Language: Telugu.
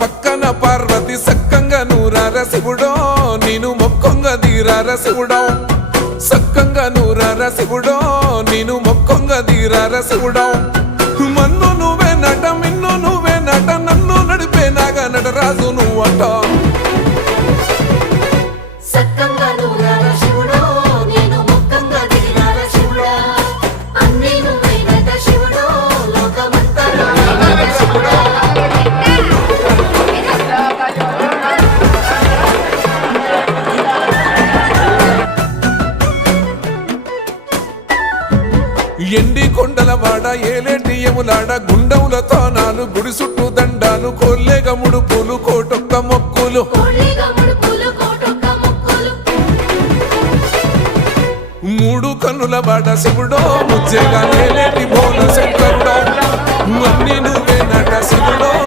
పక్కన పార్వతి సక్కంగా నూరార శివుడో నేను మొక్కంగా తీరార శివుడో సక్కంగా నూరార శివుడో నేను మొక్కంగా తీరార శివుడో మన్ను నువ్వే నట మిన్ను నువ్వే నట నన్ను నడిపే నాగా నటరాజు నువ్వట ఎండి కొండల వాడ ఏలేటి యములాడ గుండముల తోనాలు గుడి చుట్టూ దండాలు కోల్లేగ ముడుపులు కోటొక్క మొక్కులు మూడు కన్నుల వాడ శివుడో ముజ్జేగా ఏలేటి బోల శంకరుడో అన్ని నువ్వే నట శివుడో